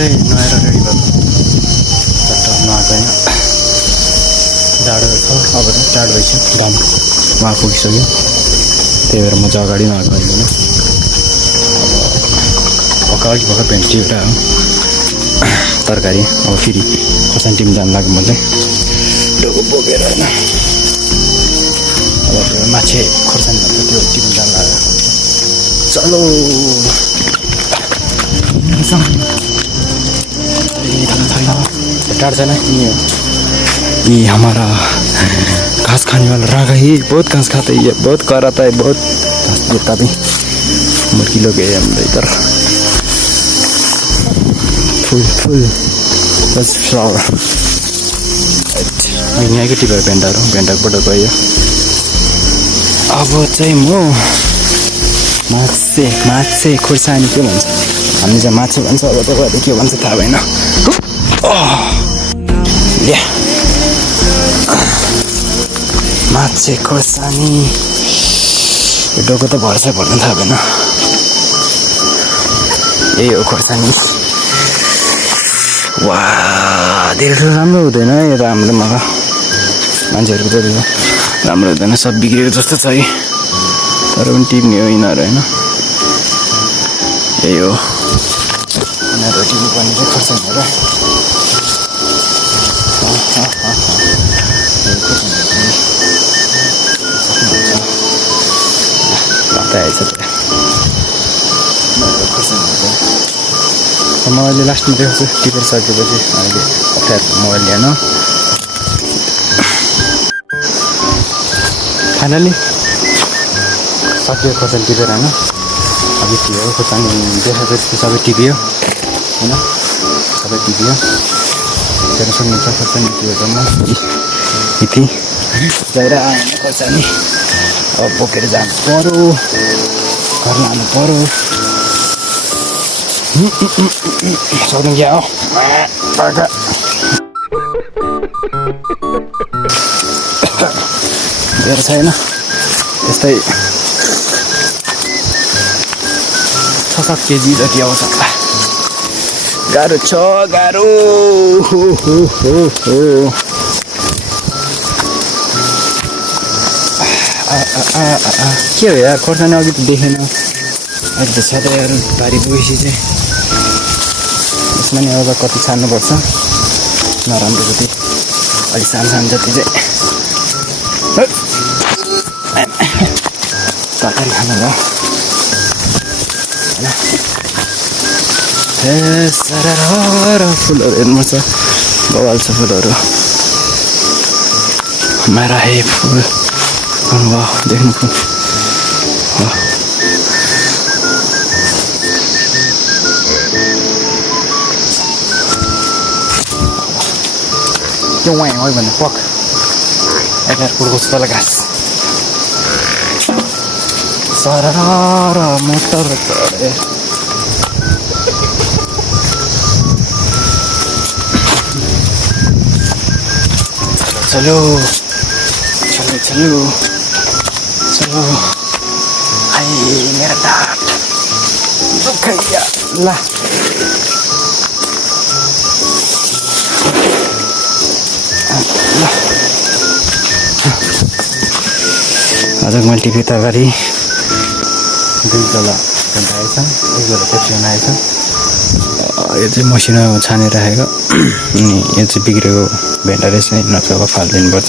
चाहिँ नुहाएर रेडी भएको चट्ट नुहाएको होइन जाडो छ अब चाहिँ स्टार्ट भइसक्यो घाम वहाँ पुगिसक्यो त्यही भएर म चाहिँ अगाडि नुहाएको होइन अब अगाडि भर्खर भेन्टी एउटा हो तरकारी अब फेरि खर्सानी टिम जानु लाग्यो म चाहिँ डोको बोकेर होइन अब त्यो माछे खोर्सानी भन्छ त्यो टिम जानु लाग्यो चलो टाढ छैन ये हमारा घास खाने वाला रागा ही बहुत घास खाता है ये बहुत कराता है बहुत घास देता भी मुर्गी लोग है हम इधर फुल फुल बस फ्लावर यहाँ के टिपेर भेन्डाबाट गयो अब चाहिँ म माछे खुर्सानी के भन्छ हामीले चाहिँ माछे भन्छ अब तपाईँहरूले के भन्छ थाहा भएन ल्या माछे खुर्सानी डोको त भर्छ भर्नु थाहा भएन यही हो खुर्सानी वा धेरै ठुलो राम्रो हुँदैन यो त हाम्रोमा मान्छेहरूको जति राम्रो हुँदैन सब बिग्रेको जस्तो छ है तर पनि टिप्ने हो यिनीहरू होइन यही हो यिनीहरू टिप्नुपर्ने चाहिँ खुर्सानीहरू आएछ म अहिले लास्टमा देखाउँछु टिपेर सकेपछि अहिले अप्ठ्यारो मोबाइल ल्याएन फाइनली सक्यो खोर्सानी टिपेर होइन अब थियो खोर्सानी देखाएपछि सबै टिप्यो होइन सबै टिप्यो हेर्न सक्नुहुन्छ खोर्सानी टिपेर म यति गएर आएन खोर्सानी अब बोकेर जानु पर्यो घर लानु पर्यो सक्नु क्या हो धेरै छैन त्यस्तै 6-7 केजी जति आउँछ गाह्रो छ गाह्रो के हो यार खोर्सानी अघि त देखेन अहिले त सधैँ यार भारी पुगेपछि चाहिँ यसमा नि अब कति छान्नुपर्छ नराम्रो जति अलिक सानो जति चाहिँ तरकारी खानु हो होइन फुलहरू हेर्नुपर्छ बवाल छ फुलहरू मारा हे फुल वाह देख्नु फुल त्यो वाइ हो भने पक एकखेर फुलको तल घाँस सरर मोटर चढे चलो चलो चलो चलो आई मेरा डाट दुखैया ला आज मैले टिपेको तरकारी 2 तला घन्टा आएछ 1 बेला पेप्सी आएछ यो चाहिँ मसिनो छानेर राखेको अनि यो चाहिँ बिग्रेको भेन्डा रहेछ नत्र फालिदिनुपर्छ